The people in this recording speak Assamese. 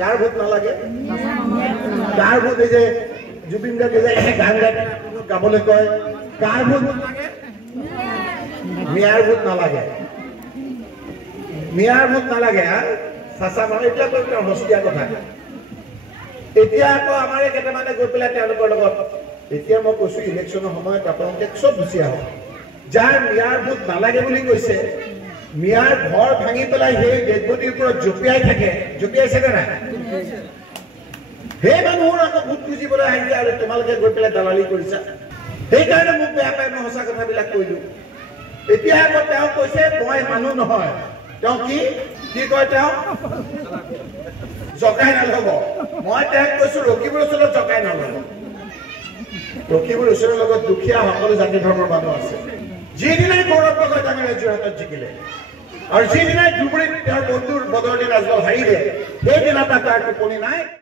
কাৰ ভোট নালাগে কাৰ ভোট এই যে জুবিন গাৰ্গে যে গান গাবলৈ কয় কাৰ ভোট নালাগে মিয়াৰ ভোট নালাগে চাচা মানুহ এইবিলাক হস্তীয়া কথা এতিয়া আকৌ আমাৰ কেইটামানে গৈ পেলাই তেওঁলোকৰ লগত এতিয়া মই কৈছো ইলেকশ্যনৰ সময়ত আপোনালোকে চব গুচি আহক যাৰ মিয়াৰ ভোট নালাগে বুলি কৈছে মিয়াৰ ঘৰ ভাঙি পেলাই সেই ডেডবডিৰ ওপৰত জঁপিয়াইছে নে নাই সেই মানুহৰ আকৌ ভোট খুজিবলৈ আহিছে আৰু তোমালোকে গৈ পেলাই দালালি কৰিছা সেইকাৰণে মোক বেয়া পাই মই সঁচা কথাবিলাক কৈলো এতিয়া আকৌ তেওঁ কৈছে মই মানুহ নহয় তেওঁ কি কয় তেওঁ জকাই নল'ব মই তেওঁক কৈছো ৰকিবুল ওচৰত জকাই নল'ব ৰকিবুল ওচৰৰ লগত দুখীয়া সকলো জাতি ধৰ্মৰ মানুহ আছে যিদিনাই গৌৰৱ গগৈ ডাঙৰীয়া যোৰহাটত জিকিলে আৰু যিদিনাই ধুবুৰীত তেওঁৰ বন্ধুৰ বদৰুদ্দিন আজমল হাৰিলে সেইদিনা তাৰ টোপনি নাই